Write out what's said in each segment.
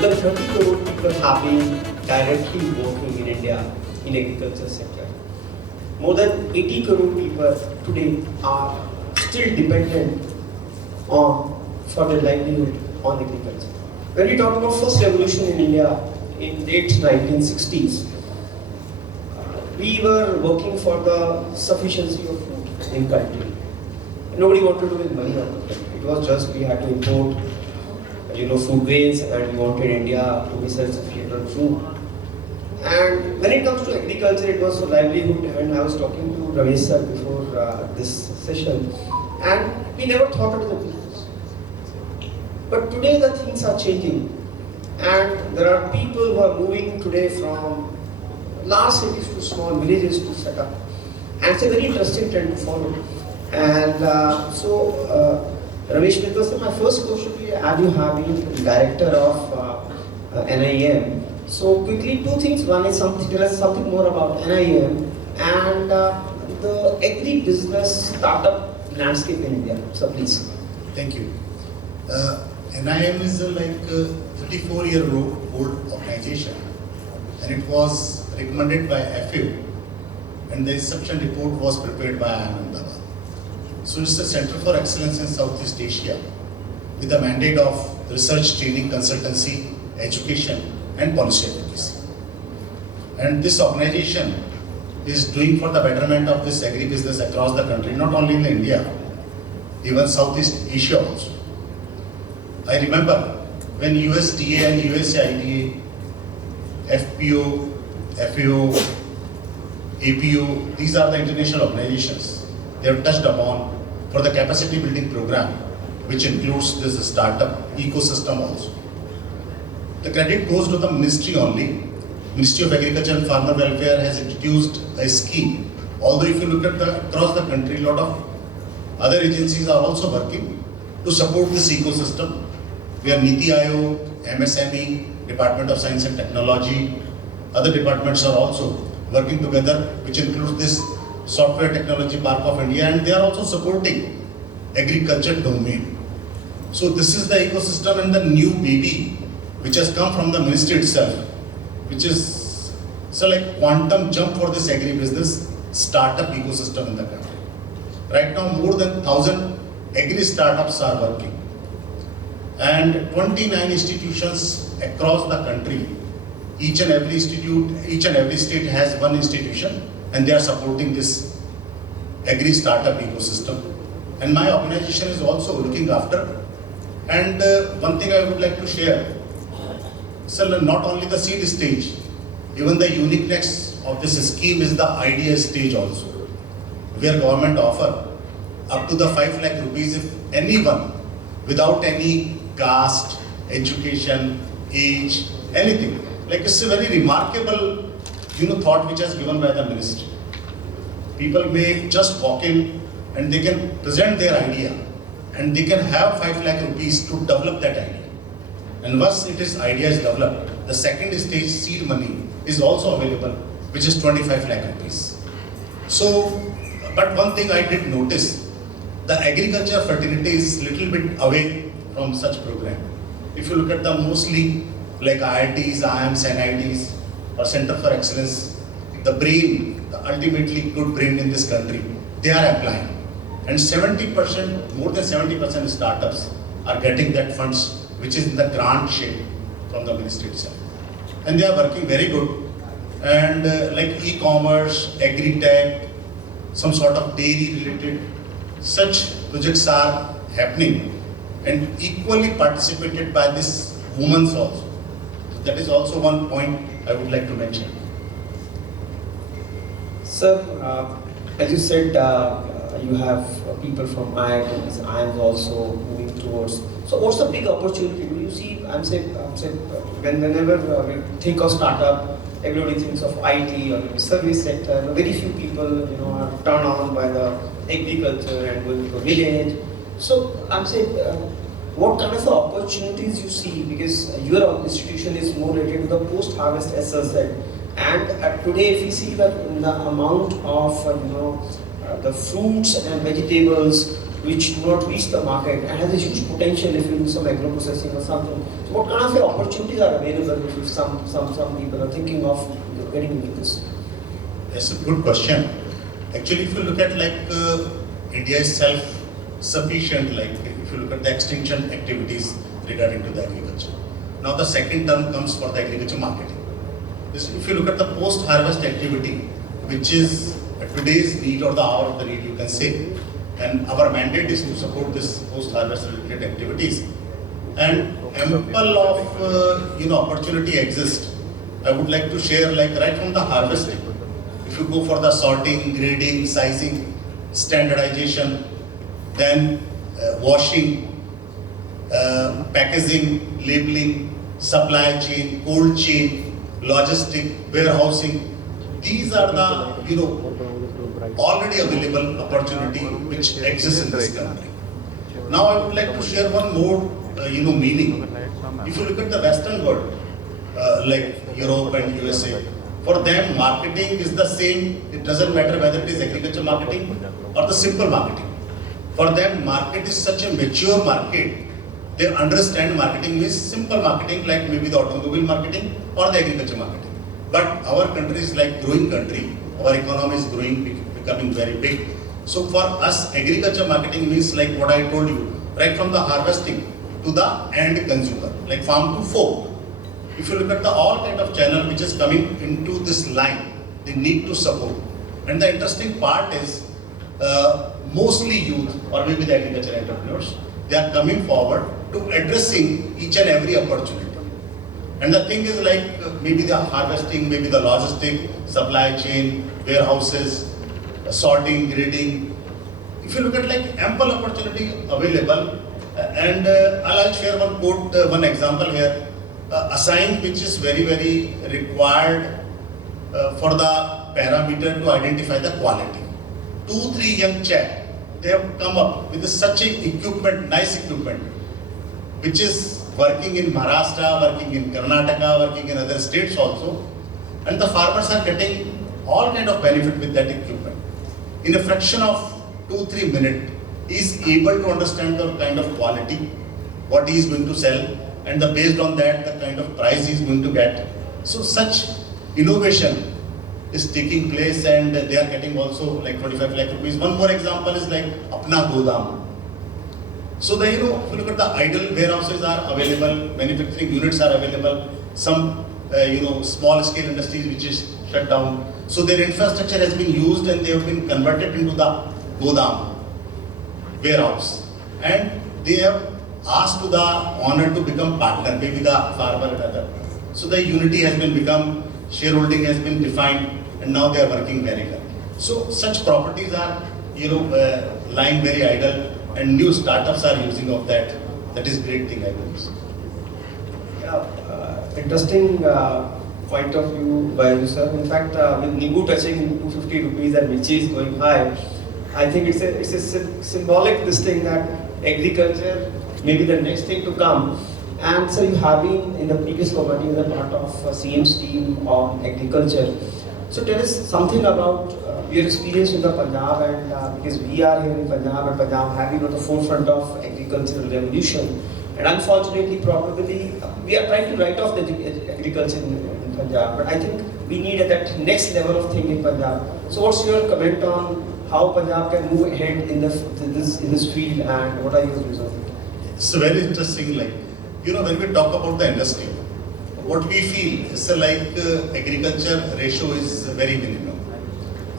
more than 30 crore people have been directly working in India in agriculture sector. More than 80 crore people today are still dependent for their livelihood on agriculture. When we talk about first revolution in India in late 1960s, we were working for the sufficiency of food in country. Nobody wanted to make money out of it. It was just we had to import, food grains, and we wanted India to be self-sufficient on food. And when it comes to agriculture, it was a livelihood. And I was talking to Ramesh sir before this session, and we never thought it was a business. But today the things are changing, and there are people who are moving today from large cities to small villages to set up. And it's a very interesting trend to follow. And Ramesh Mittal sir, my first question to you, as you have been director of NIAM, so quickly two things. One is tell us something more about NIAM and the agri-business startup landscape in India. So please. Thank you. NIAM is a 34-year-old organization, and it was recommended by FAO, and the inception report was prepared by IIM Ahmedabad. So it's a Center for Excellence in Southeast Asia with the mandate of research, training, consultancy, education and policy advocacy. And this organization is doing for the betterment of this agri-business across the country, not only in India, even Southeast Asia also. I remember when USDA and USAID, FPO, FAO, APO, these are the international organizations they have touched upon for the capacity building program, which includes this startup ecosystem also. The credit goes to the ministry only. Ministry of Agriculture and Farmer Welfare has introduced a scheme. Although if you look at across the country, a lot of other agencies are also working to support this ecosystem. We have Niti Aayog, MSME, Department of Science and Technology, other departments are also working together, which includes this Software Technology Park of India, and they are also supporting agriculture domain. So this is the ecosystem and the new baby which has come from the ministry itself, which is like quantum jump for this agri-business startup ecosystem in the country. Right now more than 1,000 agri-startups are working, and 29 institutions across the country. Each and every state has one institution, and they are supporting this agri-startup ecosystem. And my organization is also looking after. And one thing I would like to share, so not only the seed stage, even the uniqueness of this scheme is the idea stage also, where government offer up to the 5 lakh rupees if anyone without any caste, education, age, anything. Like it's a very remarkable thought which is given by the ministry. People may just walk in and they can present their idea and they can have 5 lakh rupees to develop that idea. And once idea is developed, the second stage seed money is also available, which is 25 lakh rupees. So, but one thing I did notice, the agriculture fraternity is little bit away from such program. If you look at the mostly like IITs, IIMs, NITs, or Center for Excellence, the brain, the ultimately good brain in this country, they are applying. And 70%, more than 70% startups are getting that funds, which is in the grant shape from the ministry itself. And they are working very good. And like e-commerce, agri-tech, some sort of dairy related, such projects are happening and equally participated by this women also. That is also one point I would like to mention. Sir, as you said, you have people from IITs, IIMs also moving towards. So what's the big opportunity? Do you see, whenever we think of startup, everybody thinks of IT or service sector. Very few people, are turned on by the agriculture and going to a village. So what kind of opportunities you see? Because your institution is more related to the post-harvest SSZ. And today, if you see the amount of the fruits and vegetables which do not reach the market and has a huge potential if you do some agro processing or something. So what kind of opportunities are available if some people are thinking of getting into this? That's a good question. Actually, if you look at India is self-sufficient, if you look at the extension activities regarding to the agriculture. Now the second term comes for the agriculture marketing. If you look at the post-harvest activity, which is today's need or the hour of the need, you can say, and our mandate is to support this post-harvest related activities, and ample of opportunity exists. I would like to share right from the harvesting. If you go for the sorting, grading, sizing, standardization, then washing, packaging, labeling, supply chain, cold chain, logistic, warehousing, these are the already available opportunity which exists in this country. Now I would like to share one more meaning. If you look at the Western world, like Europe and USA, for them marketing is the same. It doesn't matter whether it is agriculture marketing or the simple marketing. For them, market is such a mature market. They understand marketing is simple marketing, like maybe the automobile marketing or the agriculture marketing. But our country is like growing country. Our economy is growing, becoming very big. So for us, agriculture marketing means like what I told you, right from the harvesting to the end consumer, like farm to fork. If you look at the all kind of channel which is coming into this line, they need to support. And the interesting part is mostly youth or maybe the agriculture entrepreneurs, they are coming forward to addressing each and every opportunity. And the thing is maybe the harvesting, maybe the logistic, supply chain, warehouses, sorting, grading. If you look at ample opportunity available, and I'll share one quote, one example here. A sign which is very, very required for the parameter to identify the quality. 2-3 young chap, they have come up with such a equipment, nice equipment, which is working in Maharashtra, working in Karnataka, working in other states also, and the farmers are getting all kind of benefit with that equipment. In a fraction of 2-3 minutes, he is able to understand the kind of quality, what he is going to sell, and based on that, the kind of price he is going to get. So such innovation is taking place, and they are getting also 25 lakh rupees. One more example is Apna Godam. So if you look at the idle warehouses are available, manufacturing units are available, some small scale industries which is shut down. So their infrastructure has been used and they have been converted into the Godam warehouse, and they have asked to the owner to become partner, maybe the farmer and other. So the unity has been become, shareholding has been defined, and now they are working very well. So such properties are lying very idle, and new startups are using of that. That is great thing, I believe. Yeah, interesting point of view by you, sir. In fact, with Nibu touching 250 rupees and Mirchi is going high, I think it's a symbolic this thing that agriculture may be the next thing to come. And so you have been in the previous committee as a part of CM's team on agriculture. So tell us something about your experience in the Punjab, and because we are here in Punjab, and Punjab have been at the forefront of agricultural revolution. And unfortunately, probably, we are trying to write off the agriculture in Punjab, but I think we need that next level of thing in Punjab. So what's your comment on how Punjab can move ahead in this field, and what are your views on it? It's very interesting, when we talk about the industry, what we feel is agriculture ratio is very minimum.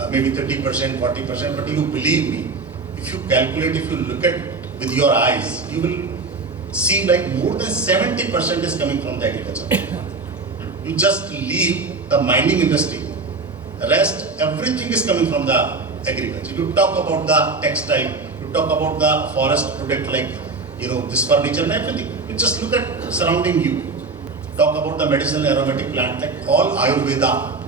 Maybe 30%, 40%, but you believe me, if you calculate, if you look at with your eyes, you will see more than 70% is coming from the agriculture. You just leave the mining industry, the rest, everything is coming from the agriculture. You talk about the textile, you talk about the forest product this furniture and everything. You just look at surrounding you. Talk about the medicinal aromatic plant, all Ayurveda,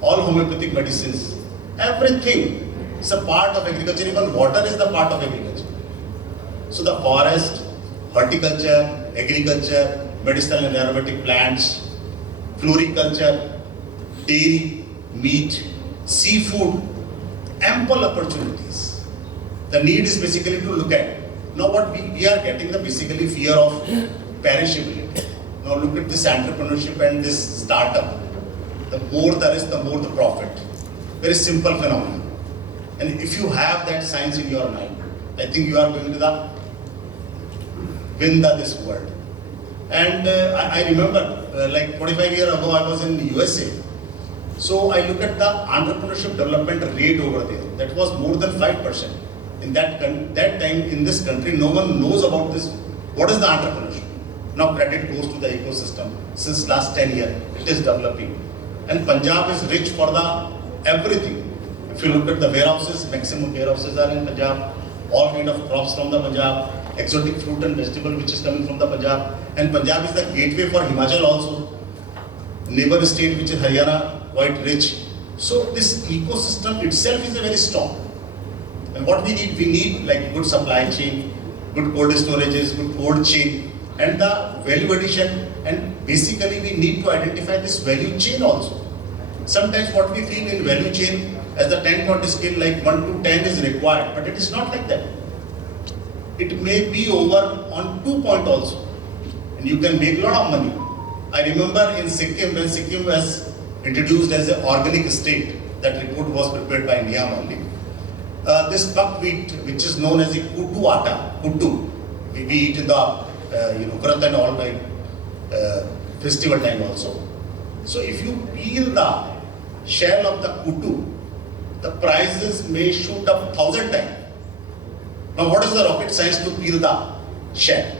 all homeopathic medicines, everything is a part of agriculture. Even water is the part of agriculture. So the forest, horticulture, agriculture, medicinal and aromatic plants, floriculture, dairy, meat, seafood, ample opportunities. The need is basically to look at. Now what we are getting the basically fear of perishability. Now look at this entrepreneurship and this startup. The more the risk, the more the profit. Very simple phenomenon. And if you have that science in your mind, I think you are going to win this world. And I remember like 45 years ago I was in the USA. So I look at the entrepreneurship development rate over there. That was more than 5%. In that time in this country, no one knows about this. What is the entrepreneurship? Now credit goes to the ecosystem. Since last 10 years, it is developing. And Punjab is rich for the everything. If you look at the warehouses, maximum warehouses are in Punjab. All kind of crops from the Punjab. Exotic fruit and vegetable which is coming from the Punjab. And Punjab is the gateway for Himachal also. Neighbor state which is Haryana, quite rich. So this ecosystem itself is a very strong. And what we need like good supply chain, good cold storages, good cold chain, and the value addition. And basically we need to identify this value chain also. Sometimes what we feel in value chain as the 10-point scale like 1 to 10 is required, but it is not like that. It may be over on 2 point also. And you can make a lot of money. I remember in Sikkim, when Sikkim was introduced as an organic state, that report was prepared by NIAM only. This buckwheat, which is known as the kuttu atta, kuttu, we eat in the Vrat and all time, festival time also. So if you peel the shell of the kuttu, the prices may shoot up 1,000 times. Now what is the rocket science to peel the shell?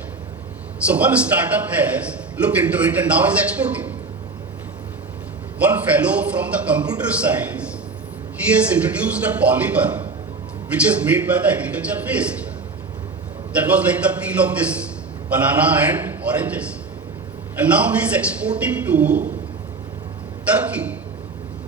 So one startup has looked into it and now is exporting. One fellow from the computer science, he has introduced a polymer which is made by the agriculture waste. That was like the peel of this banana and oranges. And now he is exporting to Turkey.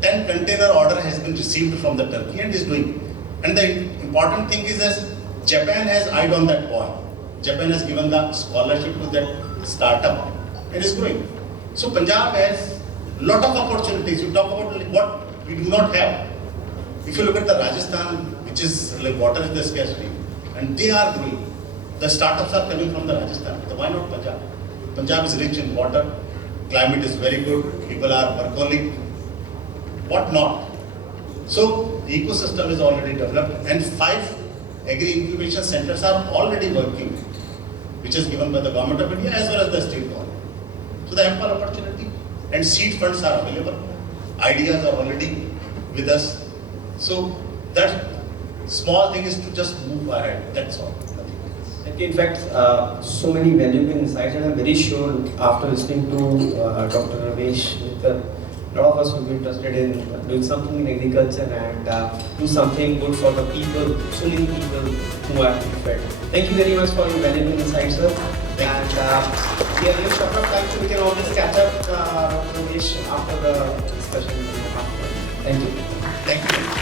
10 container order has been received from the Turkey and is doing. And the important thing is that Japan has eyed on that boy. Japan has given the scholarship to that startup and is growing. So Punjab has lot of opportunities. You talk about what we do not have. If you look at the Rajasthan, which is like water is the scarcity, and they are growing. The startups are coming from the Rajasthan. So why not Punjab? Punjab is rich in water, climate is very good, people are workaholic, what not? So the ecosystem is already developed and 5 agri-incubation centers are already working, which is given by the government of India as well as the state government. So the ample opportunity and seed funds are available, ideas are already with us. So that small thing is to just move ahead, that's all. In fact, so many valuable insights, and I'm very sure after listening to Dr. Ramesh Mittal, a lot of us will be interested in doing something in agriculture and do something good for the people, so many people who are fed. Thank you very much for your valuable insights, sir. And we are in short of time, so we can always catch up, Ramesh, after the discussion. Thank you. Thank you.